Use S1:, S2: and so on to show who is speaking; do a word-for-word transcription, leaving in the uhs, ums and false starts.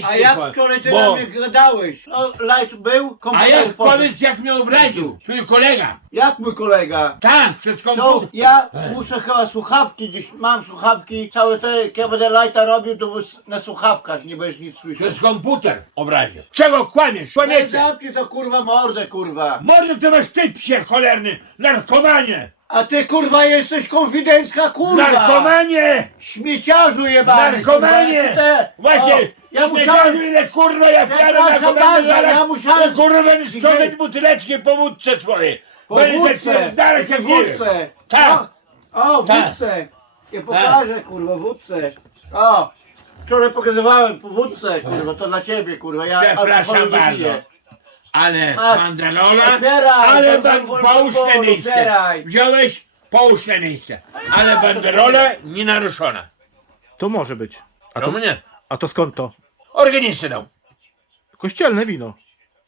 S1: A jak wczoraj ty
S2: bo...
S1: na mnie gadałeś? No, light był,
S2: A
S1: komputer
S2: jak
S1: poszedł.
S2: powiedz, jak mnie obraził? Twój kolega.
S1: Jak mój kolega?
S2: Tak, przez
S1: No,
S2: komputer.
S1: ja muszę chyba słuchawki gdzieś, mam słuchawki, całe te, jak ja będę lighta robił, to bys na słuchawkach nie będziesz nic słyszał.
S2: Przez komputer obraził. Czego kłamiesz?
S1: Nie
S2: Kłamiecie.
S1: zamknij to kurwa mordę, kurwa.
S2: Może to masz ty, psie cholerny, narkomanie.
S1: A ty kurwa jesteś konfidencka, kurwa!
S2: Narkomanie!
S1: Śmieciarzu jebany,
S2: Narkomanie!
S1: kurwa, te-
S2: Właśnie,
S1: o, ja
S2: musiałem...
S1: musiałem,
S2: ile kurwa ja wjadę
S1: Przepraszam
S2: narkomanie,
S1: bardzo, ja musiałem-
S2: kurwa będę ściągać buteleczki po wódce twojej.
S1: po
S2: Będę
S1: wódce,
S2: dalej
S1: po
S2: jak nie wiem.
S1: wódce.
S2: Tak.
S1: O, o
S2: Tak.
S1: wódce. Ja pokażę, kurwa, wódce. O, wczoraj pokazywałem po wódce, kurwa, to dla ciebie, kurwa, ja alkoholu
S2: Przepraszam
S1: nie
S2: bardzo.
S1: piję.
S2: Ale
S1: Masz.
S2: banderola,
S1: Otwieraj,
S2: ale
S1: ten
S2: ban...
S1: wol-
S2: połóżne
S1: wol-
S2: miejsce.
S1: otwieraj.
S2: Wziąłeś połóżne miejsce. Ale banderola nie naruszona.
S3: To może być. A
S2: To
S3: to,
S2: mnie.
S3: a to skąd to?
S2: Organistę dał.
S3: Kościelne wino.